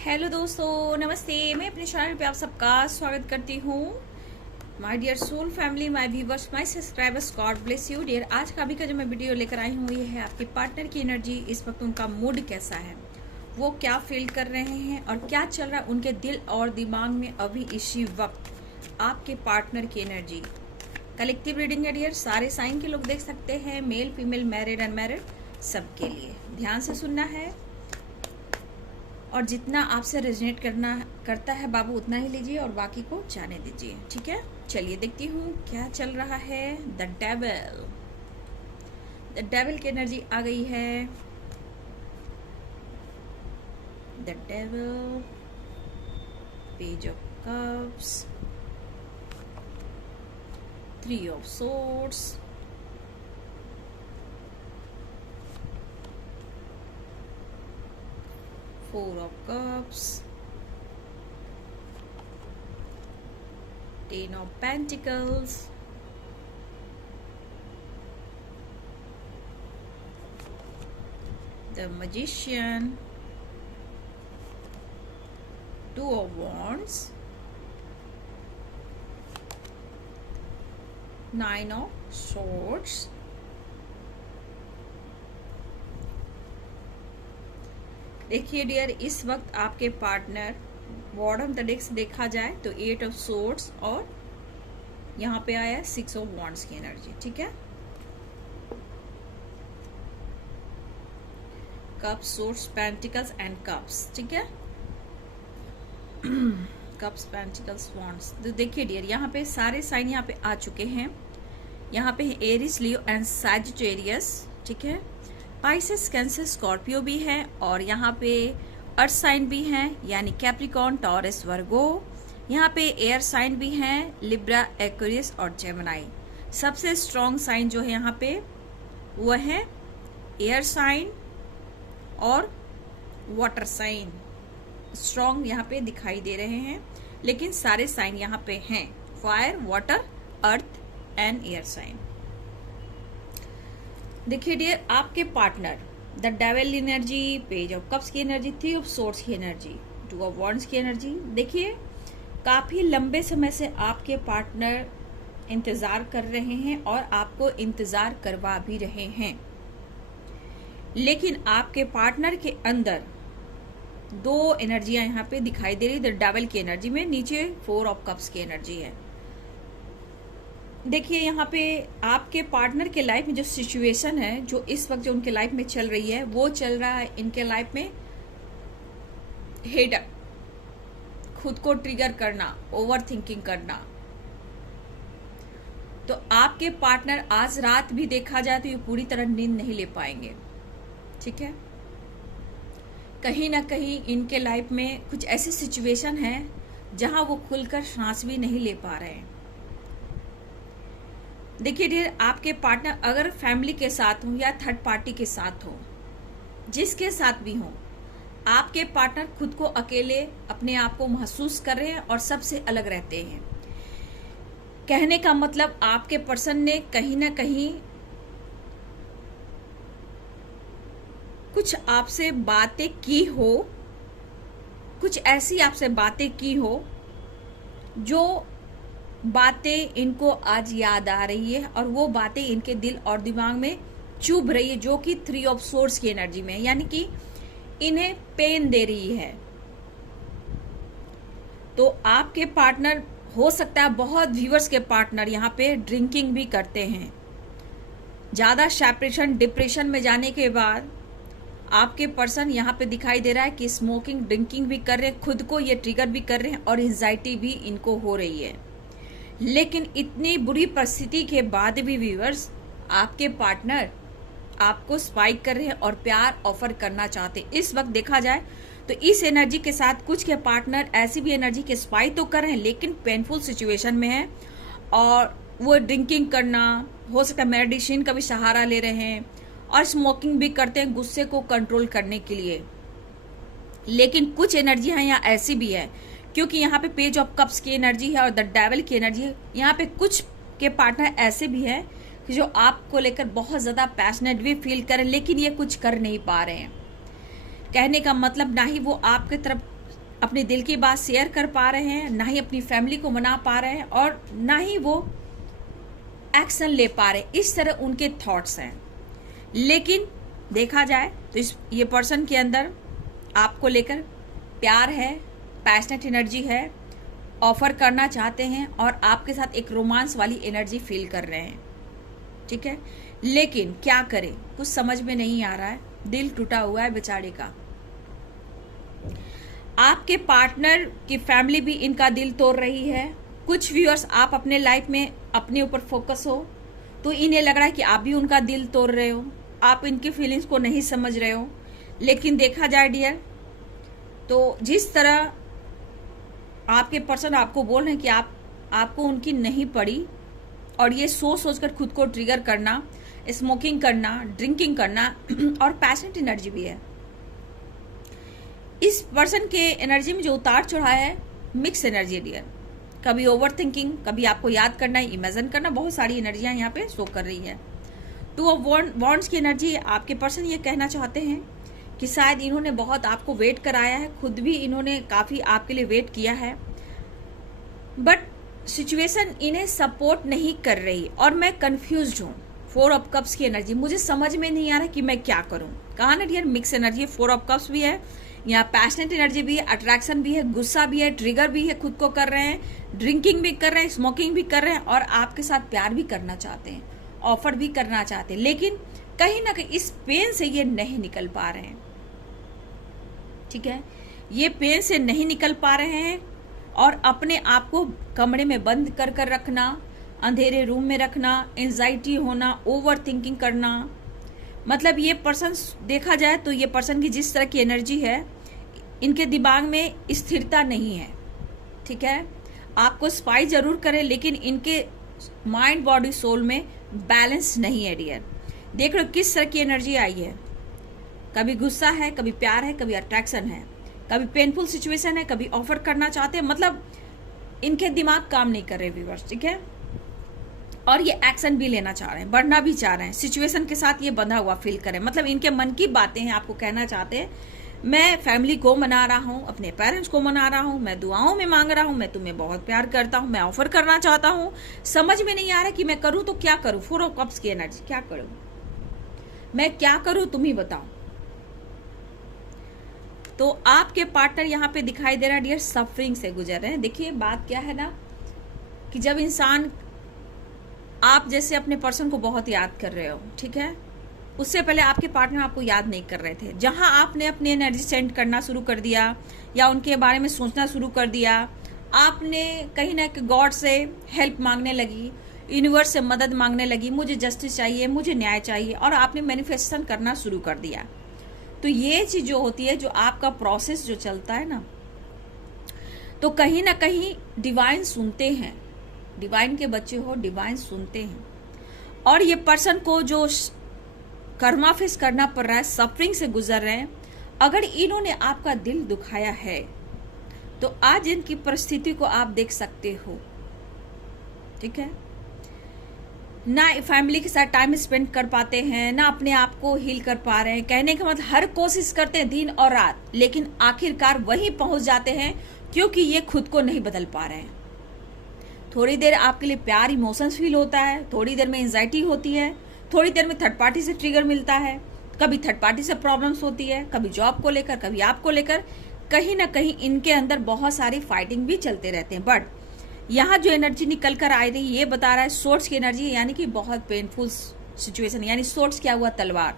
Hello दोस्तों, नमस्ते। मैं अपने चैनल पे आप सबका स्वागत करती हूँ। My dear soul family, my viewers, my subscribers, God bless you dear. आज का अभी का जो मैं वीडियो लेकर आई हूँ ये है आपके पार्टनर की एनर्जी। इस वक्त उनका मूड कैसा है, वो क्या फील कर रहे हैं और क्या चल रहा है उनके दिल और दिमाग में अभी इसी वक्त। आपके पार्टनर की एनर्जी कलेक्टिव रीडिंग है डियर। सारे साइन के लोग देख सकते हैं, मेल फीमेल, मैरिड अनमैरिड, सबके लिए ध्यान से सुनना है और जितना आपसे रेजोनेट करता है बाबू उतना ही लीजिए और बाकी को जाने दीजिए। ठीक है, चलिए देखती हूँ क्या चल रहा है। द डेविल की एनर्जी आ गई है। The devil, page of cups, 3 of swords, Four of Cups, 10 of Pentacles, the Magician, 2 of Wands, 9 of Swords, देखिए डियर, इस वक्त आपके पार्टनर बॉटम द डेक से देखा जाए तो 8 ऑफ सोर्ड्स और यहाँ पे आया 6 ऑफ वॉन्ड्स की एनर्जी। ठीक है, cups, swords, pentacles and cups. ठीक है, कप्स, पेंटिकल्स, वॉन्ड्स। तो देखिए डियर, यहाँ पे सारे साइन यहाँ पे आ चुके हैं। यहाँ पे एरिस, लियो एंड सैजिटेरियस। ठीक है, पाइसेस, कैंसर, स्कॉर्पियो भी है और यहाँ पे अर्थ साइन भी हैं, यानी कैप्रिकॉर्न, टॉरस, वर्गो। यहाँ पे एयर साइन भी हैं, लिब्रा, एक्वेरियस और जेमिनी। सबसे स्ट्रॉन्ग साइन जो है यहाँ पे वो है एयर साइन और वाटर साइन। स्ट्रॉन्ग यहाँ पे दिखाई दे रहे हैं, लेकिन सारे साइन यहाँ पे हैं, fire, water, earth and air sign. देखिए डियर, आपके partner the devil energy, page of cups की एनर्जी, 3 ऑफ सोर्ड्स की एनर्जी, 2 ऑफ वॉन्ड्स की एनर्जी। देखिए, काफी लंबे समय से आपके पार्टनर इंतजार कर रहे हैं और आपको इंतजार करवा भी रहे हैं, लेकिन आपके पार्टनर के अंदर 2 एनर्जियां यहाँ पे दिखाई दे रही। द डेविल की एनर्जी में नीचे 4 ऑफ कप्स की एनर्जी है। देखिए, यहाँ पे आपके पार्टनर के लाइफ में जो सिचुएशन है, जो इस वक्त जो उनके लाइफ में चल रही है, वो चल रहा है इनके लाइफ में हेडअप, खुद को ट्रिगर करना, ओवर थिंकिंग करना। तो आपके पार्टनर आज रात भी देखा जाए तो ये पूरी तरह नींद नहीं ले पाएंगे। ठीक है, कहीं ना कहीं इनके लाइफ में कुछ ऐसी सिचुएशन है जहां वो खुलकर सांस भी नहीं ले पा रहे हैं। देखिए डियर, आपके पार्टनर अगर फैमिली के साथ हो या थर्ड पार्टी के साथ हो, जिसके साथ भी हो, आपके पार्टनर खुद को अकेले अपने आप को महसूस कर रहे हैं और सबसे अलग रहते हैं। कहने का मतलब आपके पर्सन ने कहीं ना कहीं कुछ आपसे बातें की हो, कुछ ऐसी आपसे बातें की हो जो बातें इनको आज याद आ रही है और वो बातें इनके दिल और दिमाग में चुभ रही है, जो कि 3 ऑफ सोर्ड्स की एनर्जी में, यानी कि इन्हें पेन दे रही है। तो आपके पार्टनर, हो सकता है बहुत व्यूअर्स के पार्टनर यहाँ पे ड्रिंकिंग भी करते हैं। ज्यादा सेपरेशन, डिप्रेशन में जाने के बाद आपके पर्सन यहाँ पे दिखाई दे रहा है कि स्मोकिंग, ड्रिंकिंग भी कर रहे हैं, खुद को ये ट्रिगर भी कर रहे हैं और एंजाइटी भी इनको हो रही है। लेकिन इतनी बुरी परिस्थिति के बाद भी व्यूअर्स, आपके पार्टनर आपको स्पाइक कर रहे हैं और प्यार ऑफर करना चाहते हैं। इस वक्त देखा जाए तो इस एनर्जी के साथ कुछ के पार्टनर ऐसी भी एनर्जी के स्पाइक तो कर रहे हैं, लेकिन पेनफुल सिचुएशन में है और वो ड्रिंकिंग करना, हो सकता है मेडिसिन का भी सहारा ले रहे हैं और स्मोकिंग भी करते हैं गुस्से को कंट्रोल करने के लिए। लेकिन कुछ एनर्जी है यहाँ ऐसी भी है, क्योंकि यहाँ पे पेज ऑफ कप्स की एनर्जी है और द डेविल की एनर्जी है। यहाँ पे कुछ के पार्टनर ऐसे भी हैं कि जो आपको लेकर बहुत ज्यादा पैशनेट भी फील करें, लेकिन ये कुछ कर नहीं पा रहे हैं। कहने का मतलब ना ही वो आपके तरफ अपने दिल की बात शेयर कर पा रहे हैं, ना ही अपनी फैमिली को मना पा रहे हैं और ना ही वो एक्शन ले पा रहे। इस तरह उनके थॉट्स हैं। लेकिन देखा जाए तो ये पर्सन के अंदर आपको लेकर प्यार है, पैशनेट एनर्जी है, ऑफर करना चाहते हैं और आपके साथ एक रोमांस वाली एनर्जी फील कर रहे हैं। ठीक है, लेकिन क्या करें, कुछ समझ में नहीं आ रहा है। दिल टूटा हुआ है बेचारे का। आपके पार्टनर की फैमिली भी इनका दिल तोड़ रही है। कुछ व्यूअर्स आप अपने लाइफ में अपने ऊपर फोकस हो तो इन्हें लग रहा है कि आप भी उनका दिल तोड़ रहे हो, आप इनकी फीलिंग्स को नहीं समझ रहे हो। लेकिन देखा जाए डियर, तो जिस तरह आपके पर्सन आपको बोल रहे हैं कि आपको उनकी नहीं पड़ी और ये सोचकर खुद को ट्रिगर करना, स्मोकिंग करना, ड्रिंकिंग करना और पैशनेट एनर्जी भी है। इस पर्सन के एनर्जी में जो उतार चढ़ाव है, मिक्स एनर्जी है डियर। कभी ओवर थिंकिंग, कभी आपको याद करना, इमेजिन करना, बहुत सारी एनर्जियां यहाँ पे शो कर रही है। 2 ऑफ वॉन्ड्स की एनर्जी, आपके पर्सन ये कहना चाहते हैं कि शायद इन्होंने बहुत आपको वेट कराया है, खुद भी इन्होंने काफी आपके लिए वेट किया है, बट सिचुएशन इन्हें सपोर्ट नहीं कर रही और मैं कंफ्यूज्ड हूँ। 4 ऑफ कप्स की एनर्जी, मुझे समझ में नहीं आ रहा कि मैं क्या करूं। कहा ना dear, mix energy. 4 of cups भी है, यहाँ पैशनेट एनर्जी भी है, अट्रैक्शन भी है, गुस्सा भी है, ट्रिगर भी है, खुद को कर रहे हैं, ड्रिंकिंग भी कर रहे हैं, स्मोकिंग भी कर रहे हैं और आपके साथ प्यार भी करना चाहते हैं, ऑफर भी करना चाहते हैं। लेकिन कहीं ना कहीं इस पेन से ये नहीं निकल पा रहे हैं। ठीक है, ये पेन से नहीं निकल पा रहे हैं और अपने आप को कमरे में बंद कर रखना, अंधेरे रूम में रखना, एंजाइटी होना, ओवर थिंकिंग करना। मतलब ये पर्सन, देखा जाए तो ये पर्सन की जिस तरह की एनर्जी है, इनके दिमाग में स्थिरता नहीं है। ठीक है, आपको स्पाई जरूर करें लेकिन इनके माइंड बॉडी सोल में बैलेंस नहीं है डियर। देख लो किस तरह की एनर्जी आई है। कभी गुस्सा है, कभी प्यार है, कभी अट्रैक्शन है, कभी पेनफुल सिचुएशन है, कभी ऑफर करना चाहते हैं। मतलब इनके दिमाग काम नहीं कर रहे व्यूअर्स। ठीक है, और ये एक्शन भी लेना चाह रहे हैं, बढ़ना भी चाह रहे हैं, सिचुएशन के साथ ये बंधा हुआ फील करें। मतलब इनके मन की बातें हैं, आपको कहना चाहते हैं मैं फैमिली को मना रहा हूँ, अपने पेरेंट्स को मना रहा हूँ, मैं दुआओं में मांग रहा हूँ, मैं तुम्हें बहुत प्यार करता हूँ, मैं ऑफर करना चाहता हूँ, समझ में नहीं आ रहा कि मैं करूँ तो क्या करूँ। 4 ऑफ कप्स की एनर्जी, क्या करूँ मैं, क्या करूँ तुम ही बताओ। तो आपके पार्टनर यहाँ पे दिखाई दे रहा है डियर, सफरिंग से गुजर रहे हैं। देखिए बात क्या है ना कि जब इंसान, आप जैसे अपने पर्सन को बहुत याद कर रहे हो, ठीक है, उससे पहले आपके पार्टनर आपको याद नहीं कर रहे थे। जहां आपने अपनी एनर्जी सेंड करना शुरू कर दिया या उनके बारे में सोचना शुरू कर दिया, आपने कहीं ना कहीं गॉड से हेल्प मांगने लगी, यूनिवर्स से मदद मांगने लगी, मुझे जस्टिस चाहिए, मुझे न्याय चाहिए, और आपने मैनिफेस्टेशन करना शुरू कर दिया। तो ये चीज जो होती है, जो आपका प्रोसेस जो चलता है ना, तो कहीं ना कहीं डिवाइन सुनते हैं। डिवाइन के बच्चे हो, डिवाइन सुनते हैं। और ये पर्सन को जो कर्मा फेस करना पड़ रहा है, सफरिंग से गुजर रहे हैं, अगर इन्होंने आपका दिल दुखाया है तो आज इनकी परिस्थिति को आप देख सकते हो। ठीक है, ना फैमिली के साथ टाइम स्पेंड कर पाते हैं, ना अपने आप को हील कर पा रहे हैं। कहने का मतलब हर कोशिश करते हैं दिन और रात, लेकिन आखिरकार वहीं पहुंच जाते हैं क्योंकि ये खुद को नहीं बदल पा रहे हैं। थोड़ी देर आपके लिए प्यार, इमोशंस फील होता है, थोड़ी देर में एंजाइटी होती है, थोड़ी देर में थर्ड पार्टी से ट्रिगर मिलता है, कभी थर्ड पार्टी से प्रॉब्लम्स होती है, कभी जॉब को लेकर, कभी आपको लेकर। कहीं ना कहीं इनके अंदर बहुत सारी फाइटिंग भी चलते रहते हैं। बट यहाँ जो एनर्जी निकल कर आ रही है, ये बता रहा है सोर्स की एनर्जी, यानी कि बहुत पेनफुल सिचुएशन। यानी सोर्स क्या हुआ, तलवार।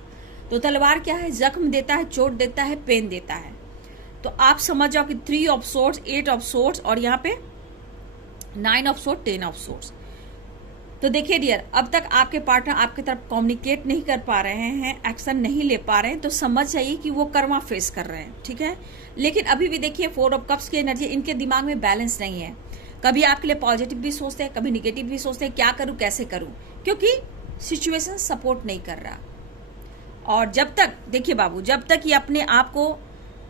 तो तलवार क्या है, जख्म देता है, चोट देता है, पेन देता है। तो आप समझ जाओ कि 3 ऑफ सोर्स, 8 ऑफ सोर्स और यहाँ पे 9 ऑफ सोर्स, 10 ऑफ सोर्स। तो देखिए डियर, अब तक आपके पार्टनर आपकी तरफ कम्युनिकेट नहीं कर पा रहे हैं, एक्शन नहीं ले पा रहे हैं, तो समझ जाइए कि वो कर्मा फेस कर रहे हैं। ठीक है, लेकिन अभी भी देखिए 4 ऑफ कप्स की एनर्जी, इनके दिमाग में बैलेंस नहीं है। कभी आपके लिए पॉजिटिव भी सोचते हैं, कभी निगेटिव भी सोचते हैं, क्या करूं, कैसे करूं, क्योंकि सिचुएशन सपोर्ट नहीं कर रहा। और जब तक, देखिए बाबू, जब तक ये अपने आप को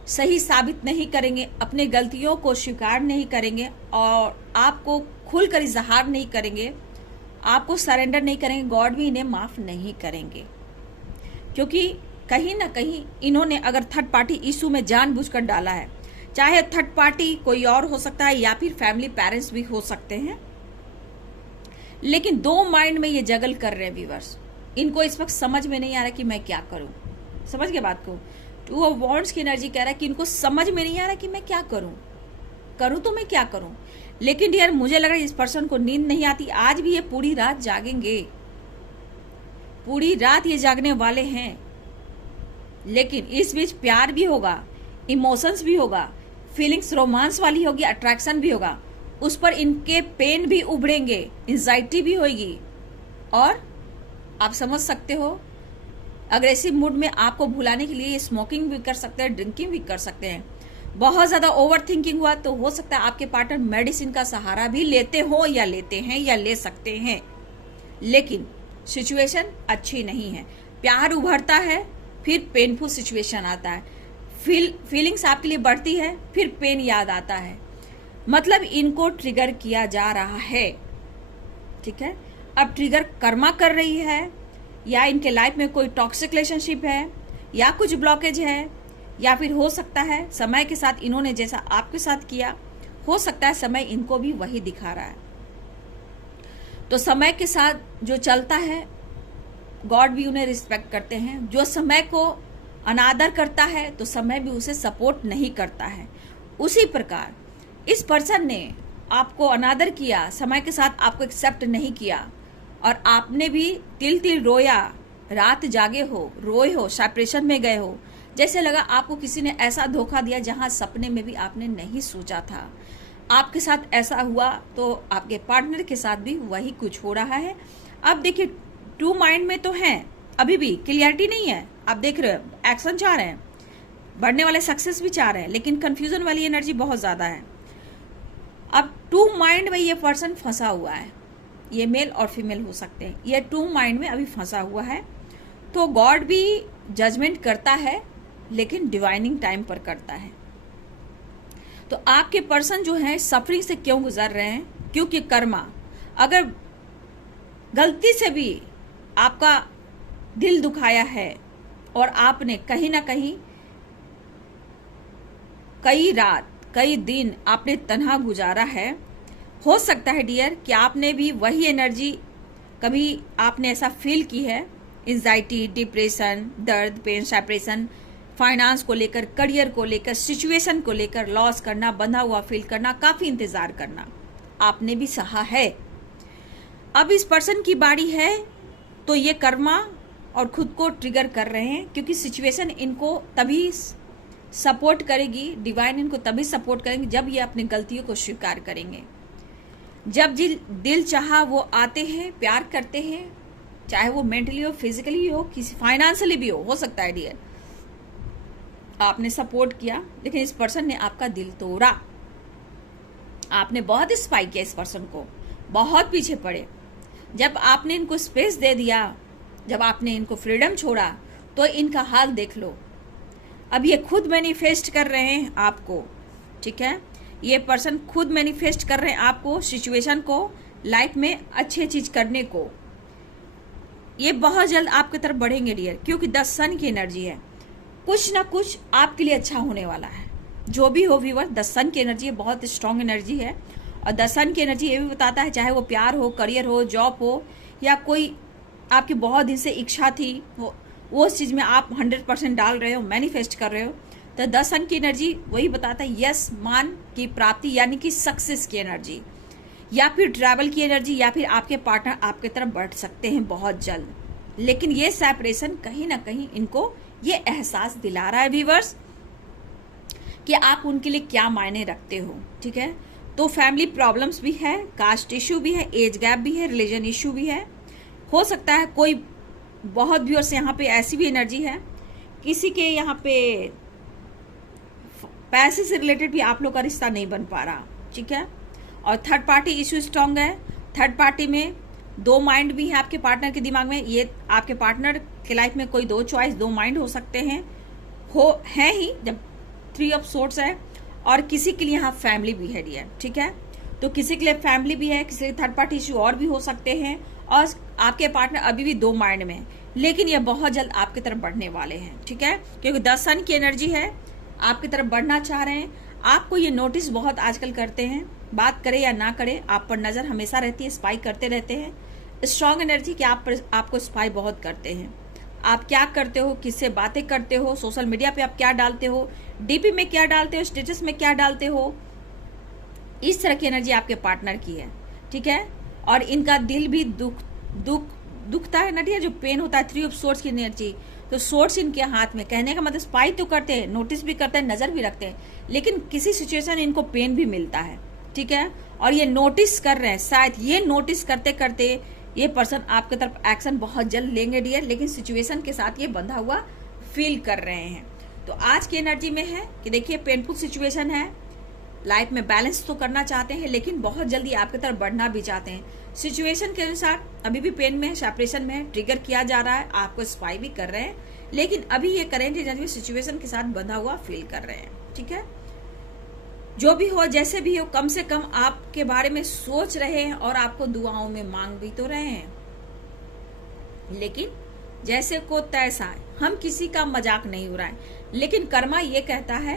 सही साबित नहीं करेंगे, अपने गलतियों को स्वीकार नहीं करेंगे और आपको खुलकर इजहार नहीं करेंगे, आपको सरेंडर नहीं करेंगे, गॉड भी इन्हें माफ नहीं करेंगे। क्योंकि कहीं ना कहीं इन्होंने अगर थर्ड पार्टी इशू में जानबूझकर डाला है, चाहे थर्ड पार्टी कोई और हो सकता है या फिर फैमिली पेरेंट्स भी हो सकते हैं, लेकिन दो माइंड में ये जगल कर रहे हैं व्यूअर्स। इनको इस वक्त समझ में नहीं आ रहा कि मैं क्या करूं। समझ गए बात को? टू ऑफ वॉन्ड्स की एनर्जी कह रहा है कि इनको समझ में नहीं आ रहा कि मैं क्या करूं तो मैं क्या करूं। लेकिन डियर मुझे लग रहा है इस पर्सन को नींद नहीं आती, आज भी ये पूरी रात जागेंगे, पूरी रात ये जागने वाले हैं। लेकिन इस बीच प्यार भी होगा, इमोशंस भी होगा, फीलिंग्स रोमांस वाली होगी, अट्रैक्शन भी होगा, उस पर इनके पेन भी उभरेंगे, एंजाइटी भी होगी, और आप समझ सकते हो अग्रेसिव मूड में आपको भुलाने के लिए ये स्मोकिंग भी कर सकते हैं, ड्रिंकिंग भी कर सकते हैं। बहुत ज्यादा ओवर थिंकिंग हुआ तो हो सकता है आपके पार्टनर मेडिसिन का सहारा भी लेते हो या लेते हैं या ले सकते हैं। लेकिन सिचुएशन अच्छी नहीं है, प्यार उभरता है फिर पेनफुल सिचुएशन आता है, फीलिंग्स आपके लिए बढ़ती है फिर पेन याद आता है। मतलब इनको ट्रिगर किया जा रहा है, ठीक है। अब ट्रिगर कर्मा कर रही है, या इनके लाइफ में कोई टॉक्सिक रिलेशनशिप है, या कुछ ब्लॉकेज है, या फिर हो सकता है समय के साथ इन्होंने जैसा आपके साथ किया, हो सकता है समय इनको भी वही दिखा रहा है। तो समय के साथ जो चलता है गॉड भी उन्हें रिस्पेक्ट करते हैं। जो समय को अनादर करता है तो समय भी उसे सपोर्ट नहीं करता है। उसी प्रकार इस पर्सन ने आपको अनादर किया, समय के साथ आपको एक्सेप्ट नहीं किया, और आपने भी तिल तिल रोया, रात जागे हो, रोए हो, सेपरेशन में गए हो, जैसे लगा आपको किसी ने ऐसा धोखा दिया जहां सपने में भी आपने नहीं सोचा था। आपके साथ ऐसा हुआ तो आपके पार्टनर के साथ भी वही कुछ हो रहा है। अब देखिए टू माइंड में तो हैं, अभी भी क्लियरिटी नहीं है। आप देख रहे हो एक्शन चाह रहे हैं, बढ़ने वाले सक्सेस भी चाह रहे हैं, लेकिन कंफ्यूजन वाली एनर्जी बहुत ज्यादा है। अब टू माइंड में ये पर्सन फंसा हुआ है, ये मेल और फीमेल हो सकते हैं, ये टू माइंड में अभी फंसा हुआ है। तो गॉड भी जजमेंट करता है लेकिन डिवाइनिंग टाइम पर करता है। तो आपके पर्सन जो है सफरिंग से क्यों गुजर रहे हैं? क्योंकि कर्मा, अगर गलती से भी आपका दिल दुखाया है और आपने कहीं ना कहीं कई रात कई दिन आपने तन्हा गुजारा है, हो सकता है डियर कि आपने भी वही एनर्जी कभी आपने ऐसा फील की है, एंजाइटी, डिप्रेशन, दर्द, पेन, सेपरेशन, फाइनेंस को लेकर, करियर को लेकर, सिचुएशन को लेकर, लॉस करना, बंधा हुआ फील करना, काफी इंतजार करना आपने भी सहा है। अब इस पर्सन की बारी है तो ये कर्मा और खुद को ट्रिगर कर रहे हैं, क्योंकि सिचुएशन इनको तभी सपोर्ट करेगी, डिवाइन इनको तभी सपोर्ट करेंगे जब ये अपनी गलतियों को स्वीकार करेंगे। जब दिल चाहा वो आते हैं, प्यार करते हैं, चाहे वो मेंटली हो, फिजिकली हो, किसी फाइनेंशियली भी हो सकता है डियर। आपने सपोर्ट किया लेकिन इस पर्सन ने आपका दिल तोड़ा। आपने बहुत स्पाई किया इस पर्सन को, बहुत पीछे पड़े। जब आपने इनको स्पेस दे दिया, जब आपने इनको फ्रीडम छोड़ा, तो इनका हाल देख लो। अब ये खुद मैनिफेस्ट कर रहे हैं आपको, ठीक है। ये पर्सन खुद मैनिफेस्ट कर रहे हैं आपको, सिचुएशन को, लाइफ में अच्छी चीज करने को। ये बहुत जल्द आपकी तरफ बढ़ेंगे डियर, क्योंकि 10 सन की एनर्जी है। कुछ ना कुछ आपके लिए अच्छा होने वाला है। जो भी हो व्यूअर, 10 सन की एनर्जी है, बहुत स्ट्रांग एनर्जी है। और 10 सन की एनर्जी ये भी बताता है, चाहे वो प्यार हो, करियर हो, जॉब हो, या कोई आपकी बहुत दिन से इच्छा थी वो चीज में आप 100% डाल रहे हो, मैनिफेस्ट कर रहे हो, तो 10 सन की एनर्जी वही बताता है यस मान की प्राप्ति, यानी कि सक्सेस की एनर्जी, या फिर ट्रैवल की एनर्जी, या फिर आपके पार्टनर आपके तरफ बढ़ सकते हैं बहुत जल्द। लेकिन ये सेपरेशन कहीं ना कहीं इनको ये एहसास दिला रहा है व्यूअर्स कि आप उनके लिए क्या मायने रखते हो, ठीक है। तो फैमिली प्रॉब्लम्स भी है, कास्ट इश्यू भी है, एज गैप भी है, रिलीजन इश्यू भी है। हो सकता है कोई बहुत व्यूअर्स यहाँ पे ऐसी भी एनर्जी है, किसी के यहाँ पे पैसे से रिलेटेड भी आप लोग का रिश्ता नहीं बन पा रहा, ठीक है। और थर्ड पार्टी इश्यू स्ट्रांग है। थर्ड पार्टी में 2 माइंड भी है आपके पार्टनर के दिमाग में। ये आपके पार्टनर के लाइफ में कोई 2 चॉइस, 2 माइंड हो सकते हैं, है ही, जब 3 ऑफ सोर्ट्स है। और किसी के लिए यहाँ फैमिली भी है डियर, ठीक है। तो किसी के लिए फैमिली भी है, किसी के थर्ड पार्टी इश्यू और भी हो सकते हैं, और आपके पार्टनर अभी भी 2 माइंड में, लेकिन ये बहुत जल्द आपकी तरफ बढ़ने वाले हैं, ठीक है। क्योंकि 10 सन की एनर्जी है, आपकी तरफ बढ़ना चाह रहे हैं, आपको ये नोटिस बहुत आजकल करते हैं, बात करें या ना करें आप पर नज़र हमेशा रहती है, स्पाई करते रहते हैं। स्ट्रॉन्ग एनर्जी कि आपको स्पाई बहुत करते हैं। आप क्या करते हो, किससे बातें करते हो, सोशल मीडिया पे आप क्या डालते हो, डीपी में क्या डालते हो, स्टेटस में क्या डालते हो, इस तरह की एनर्जी आपके पार्टनर की है, ठीक है। और इनका दिल भी दुखता है एनर्जी, जो पेन होता है, 3 ऑफ सोर्ड्स की एनर्जी। तो सोर्स इनके हाथ में, कहने का मतलब स्पाई तो करते हैं, नोटिस भी करते हैं, नजर भी रखते हैं, लेकिन किसी सिचुएशन इनको पेन भी मिलता है, ठीक है। और ये नोटिस कर रहे हैं, शायद ये नोटिस करते करते ये पर्सन आपके तरफ एक्शन बहुत जल्द लेंगे डियर, लेकिन सिचुएशन के साथ ये बंधा हुआ फील कर रहे हैं। तो आज की एनर्जी में है कि देखिए पेनफुल सिचुएशन है, लाइफ में बैलेंस तो करना चाहते हैं लेकिन बहुत जल्दी आपकी तरफ बढ़ना भी चाहते हैं। सिचुएशन के अनुसार अभी भी पेन में है, सेपरेशन में है, ट्रिगर किया जा रहा है, आपको स्पाई भी कर रहे हैं, लेकिन अभी ये करेंट एनर्जी सिचुएशन के साथ बंधा हुआ फील कर रहे हैं, ठीक है। जो भी हो, जैसे भी हो, कम से कम आपके बारे में सोच रहे हैं और आपको दुआओं में मांग भी तो रहे हैं। लेकिन जैसे को तैसा है, हम किसी का मजाक नहीं उड़ाएं, लेकिन कर्मा ये कहता है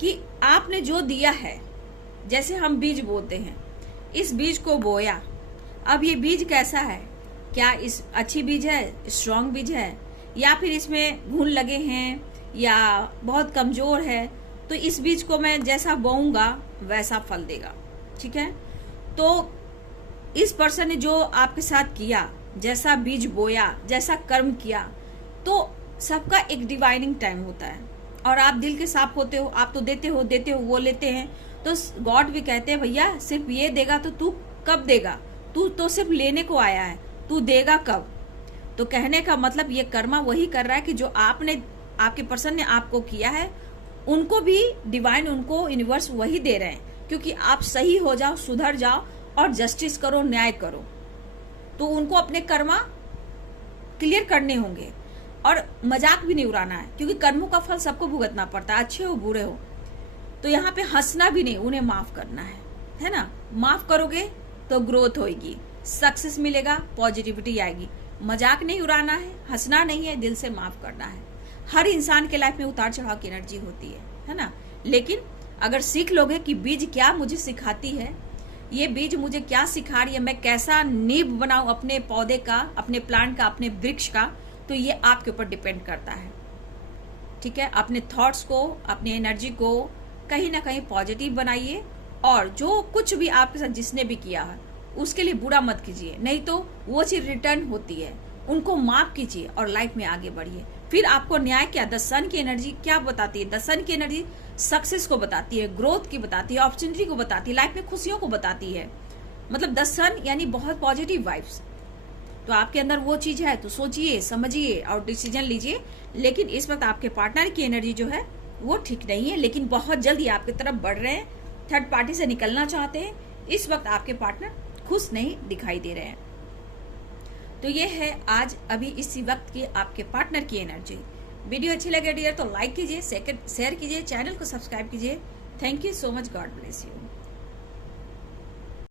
कि आपने जो दिया है, जैसे हम बीज बोते हैं, इस बीज को बोया, अब ये बीज कैसा है, क्या इस अच्छी बीज है, स्ट्रांग बीज है, या फिर इसमें घुन लगे हैं या बहुत कमजोर है, तो इस बीज को मैं जैसा बोऊंगा वैसा फल देगा, ठीक है। तो इस पर्सन ने जो आपके साथ किया, जैसा बीज बोया, जैसा कर्म किया, तो सबका एक डिवाइनिंग टाइम होता है और आप दिल के साफ होते हो, आप तो देते हो, वो लेते हैं। तो गॉड भी कहते हैं भैया सिर्फ ये देगा तो तू कब देगा, तू तो सिर्फ लेने को आया है, तू देगा कब। तो कहने का मतलब ये कर्मा वही कर रहा है कि जो आपके पर्सन ने आपको किया है, उनको भी डिवाइन, उनको यूनिवर्स वही दे रहे हैं, क्योंकि आप सही हो जाओ, सुधर जाओ और जस्टिस करो, न्याय करो। तो उनको अपने कर्मा क्लियर करने होंगे और मजाक भी नहीं उड़ाना है, क्योंकि कर्मों का फल सबको भुगतना पड़ता है, अच्छे हो बुरे हो। तो यहाँ पे हंसना भी नहीं, उन्हें माफ करना है ना। माफ करोगे तो ग्रोथ होगी, सक्सेस मिलेगा, पॉजिटिविटी आएगी। मजाक नहीं उड़ाना है, हंसना नहीं है, दिल से माफ करना है। हर इंसान के लाइफ में उतार चढ़ाव की एनर्जी होती है ना। लेकिन अगर सीख लोगे कि बीज क्या मुझे सिखाती है, ये बीज मुझे क्या सिखा रही है, मैं कैसा नींव बनाऊं अपने पौधे का, अपने प्लांट का, अपने वृक्ष का, तो ये आपके ऊपर डिपेंड करता है, ठीक है। अपने थॉट्स को, अपनी एनर्जी को कहीं ना कहीं पॉजिटिव बनाइए, और जो कुछ भी आपके साथ जिसने भी किया है उसके लिए बुरा मत कीजिए, नहीं तो वो चीज रिटर्न होती है। उनको माफ कीजिए और लाइफ में आगे बढ़िए। फिर आपको न्याय क्या, द सन की एनर्जी क्या बताती है, द सन की एनर्जी सक्सेस को बताती है, ग्रोथ की बताती है, अपॉर्चुनिटी को बताती है, लाइफ में खुशियों को बताती है। मतलब द सन यानी बहुत पॉजिटिव वाइब्स। तो आपके अंदर वो चीज है तो सोचिए, समझिए और डिसीजन लीजिए। लेकिन इस वक्त आपके पार्टनर की एनर्जी जो है वो ठीक नहीं है, लेकिन बहुत जल्दी आपकी तरफ बढ़ रहे हैं, थर्ड पार्टी से निकलना चाहते हैं। इस वक्त आपके पार्टनर खुश नहीं दिखाई दे रहे हैं। तो ये है आज अभी इसी वक्त की आपके पार्टनर की एनर्जी। वीडियो अच्छी लगे डियर तो लाइक कीजिए, शेयर कीजिए, चैनल को सब्सक्राइब कीजिए। Thank you so much, God bless you.